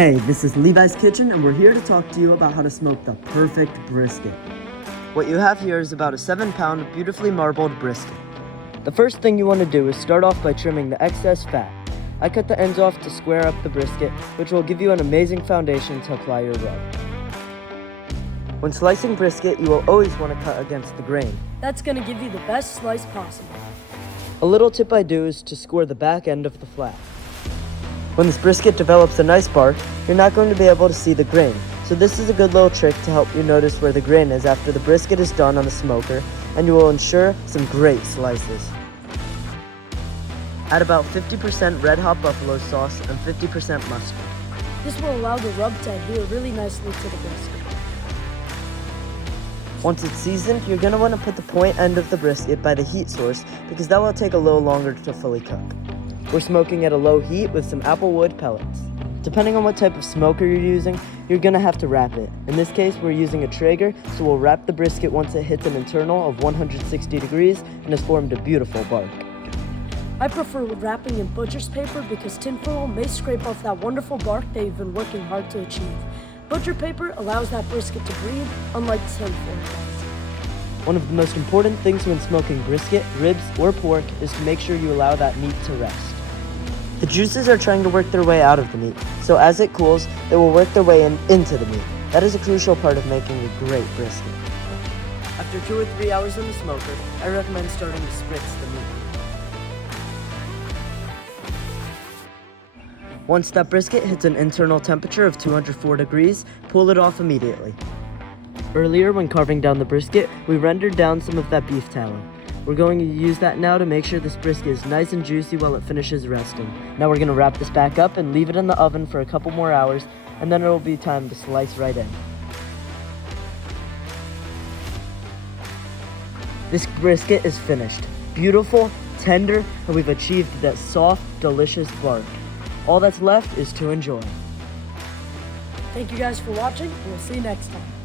Hey, this is Levi's Kitchen, and we're here to talk to you about how to smoke the perfect brisket. What you have here is about a 7-pound, beautifully marbled brisket. The first thing you want to do is start off by trimming the excess fat. I cut the ends off to square up the brisket, which will give you an amazing foundation to apply your rub. When slicing brisket, you will always want to cut against the grain. That's going to give you the best slice possible. A little tip I do is to score the back end of the flat. When this brisket develops a nice bark, you're not going to be able to see the grain, so this is a good little trick to help you notice where the grain is after the brisket is done on the smoker, and you will ensure some great slices. Add about 50% red hot buffalo sauce and 50% mustard. This will allow the rub to adhere really nicely to the brisket. Once it's seasoned, you're going to want to put the point end of the brisket by the heat source because that will take a little longer to fully cook. We're smoking at a low heat with some apple wood pellets. Depending on what type of smoker you're using, you're going to have to wrap it. In this case, we're using a Traeger, so we'll wrap the brisket once it hits an internal of 160 degrees and has formed a beautiful bark. I prefer wrapping in butcher's paper because tinfoil may scrape off that wonderful bark that you've been working hard to achieve. Butcher paper allows that brisket to breathe, unlike tinfoil does. One of the most important things when smoking brisket, ribs, or pork is to make sure you allow that meat to rest. The juices are trying to work their way out of the meat, so as it cools, they will work their way into the meat. That is a crucial part of making a great brisket. After 2 or 3 hours in the smoker, I recommend starting to spritz the meat. Once that brisket hits an internal temperature of 204 degrees, pull it off immediately. Earlier, when carving down the brisket, we rendered down some of that beef tallow. We're going to use that now to make sure this brisket is nice and juicy while it finishes resting. Now we're going to wrap this back up and leave it in the oven for a couple more hours, and then it'll be time to slice right in. This brisket is finished. Beautiful, tender, and we've achieved that soft, delicious bark. All that's left is to enjoy. Thank you guys for watching, and we'll see you next time.